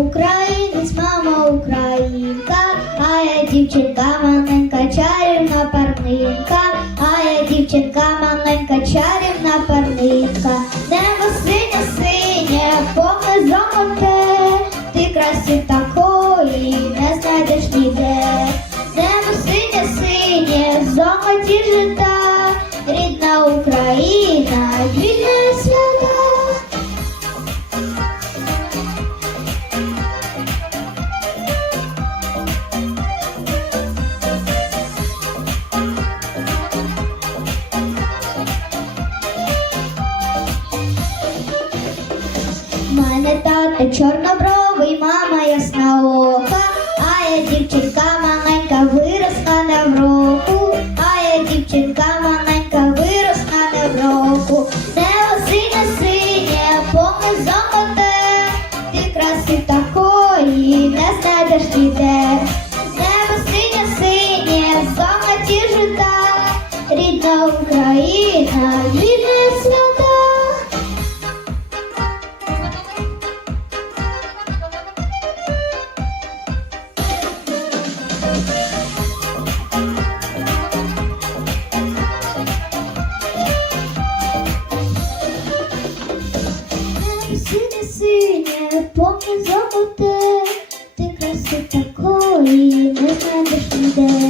українець, мама українка, а я дівчинка маленька, чарівна парнинка, а я дівчинка маленька, чарівна мене тата чорнобровий, мама ясна ока, а я дівчинка маленька виросла не в року, а я дівчинка маленька виросла на вроку. року, небо синє синє, повне золоте, ти краси такої не знайдеш ніде. не поки забути, ти краси такої не знайдеш ніде.